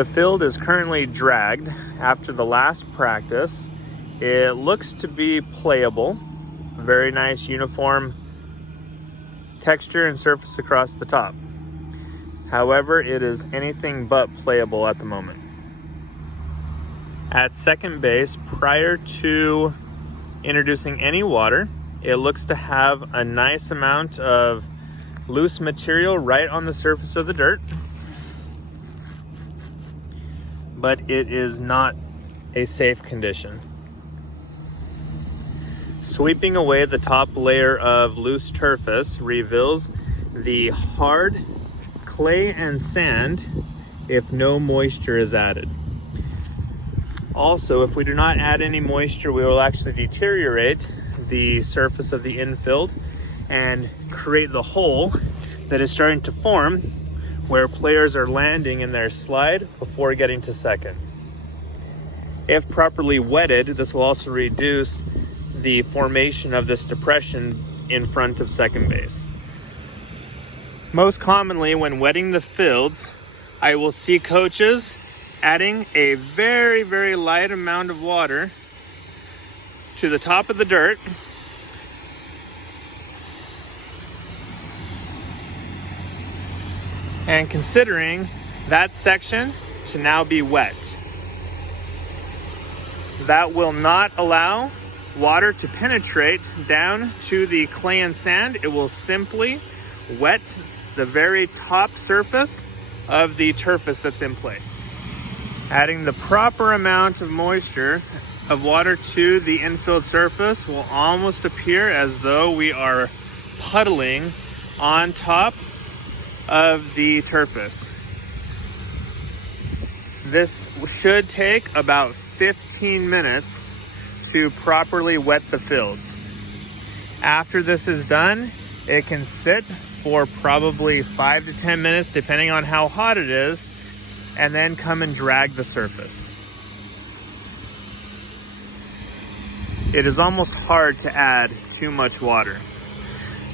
The field is currently dragged after the last practice. It looks to be playable. Very nice uniform texture and surface across the top. However, it is anything but playable at the moment. At second base, prior to introducing any water, it looks to have a nice amount of loose material right on the surface of the dirt, but it is not a safe condition. Sweeping away the top layer of loose turface reveals the hard clay and sand if no moisture is added. Also, if we do not add any moisture, we will actually deteriorate the surface of the infield and create the hole that is starting to form where players are landing in their slide before getting to second. If properly wetted, this will also reduce the formation of this depression in front of second base. Most commonly, when wetting the fields, I will see coaches adding a very, very light amount of water to the top of the dirt and considering that section to now be wet. That will not allow water to penetrate down to the clay and sand. It will simply wet the very top surface of the turface that's in place. Adding the proper amount of moisture of water to the infield surface will almost appear as though we are puddling on top of the turface. This should take about 15 minutes to properly wet the fields. After this is done, it can sit for probably 5 to 10 minutes depending on how hot it is, and then come and drag the surface. It is almost hard to add too much water.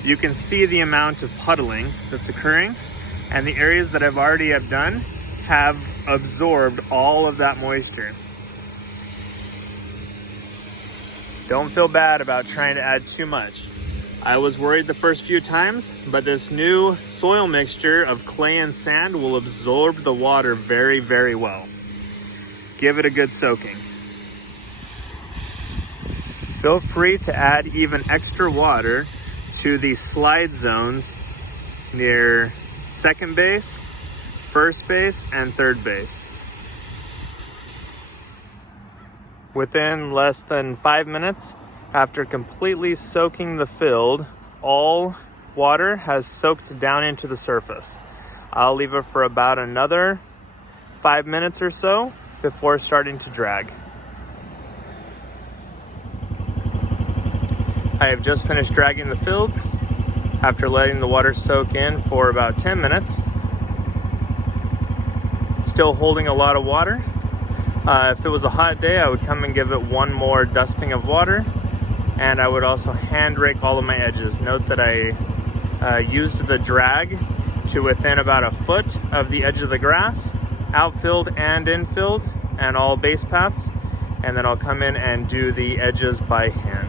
You can see the amount of puddling that's occurring, and the areas that I've already done have absorbed all of that moisture. Don't feel bad about trying to add too much. I was worried the first few times, but this new soil mixture of clay and sand will absorb the water very, very well. Give it a good soaking. Feel free to add even extra water to the slide zones near second base, first base, and third base. Within less than 5 minutes, after completely soaking the field, all water has soaked down into the surface. I'll leave it for about another 5 minutes or so before starting to drag. I have just finished dragging the fields after letting the water soak in for about 10 minutes. Still holding a lot of water. If it was a hot day, I would come and give it one more dusting of water, and I would also hand rake all of my edges. Note that I used the drag to within about a foot of the edge of the grass, outfield and infield, and all base paths, and then I'll come in and do the edges by hand.